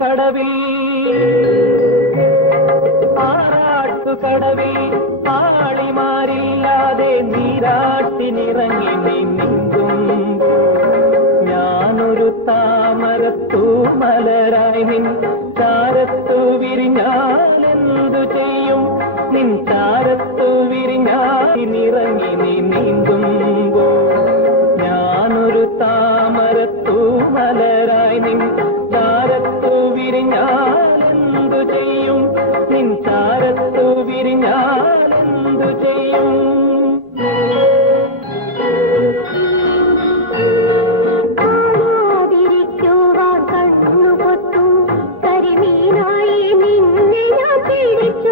കടവിൽ ആറാട്ടുകടവിൽ ആളിമാരില്ലാതെ നീരാട്ടിനിറങ്ങി നീ നീന്തുമ്പോ ഞാനൊരു താമരത്തൂ മലരായി നിൻ താരത്തു വിരിഞ്ഞാലെന്തു ചെയ്യും? നിൻ താരത്തു വിരിഞ്ഞാലിറങ്ങി നീ നീന്തുമ്പോ നിൻ ചാരത്തു വിരിഞ്ഞാലെന്തു ചെയ്യും? കരിമീനായി നിന്നെ ഞാൻ പിടിച്ചു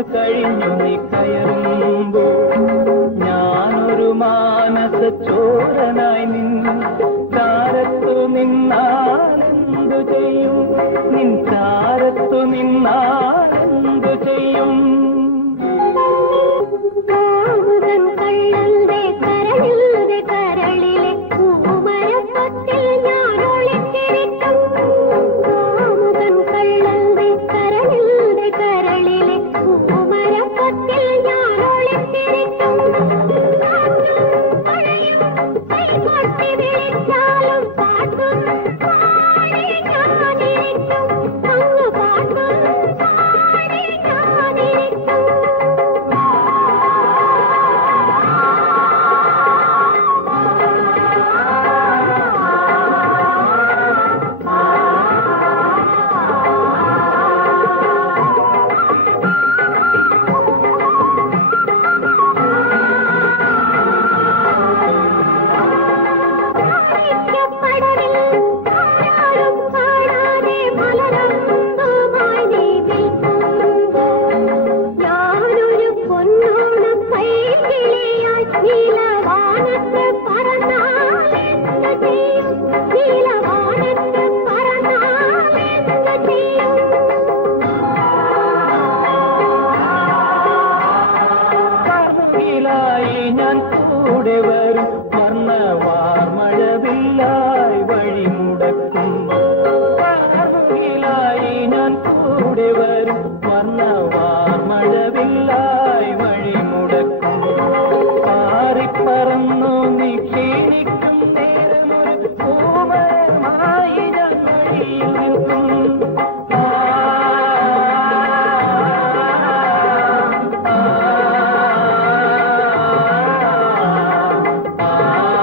കഴിഞ്ഞു നീ കയറുമ്പോ ഞാനൊരു മാനസ ചോരനായി നിൻ താരത്തു നിന്നാലെന്തു ചെയ്യും? നിൻ താരത്തു നിന്നാലെന്തു കൂടെ വരും. വർണവാർമഴവില്ലായി വഴി മുടക്കും ഞാൻ കൂടെ വരും വർണവാർമഴവില്ലായി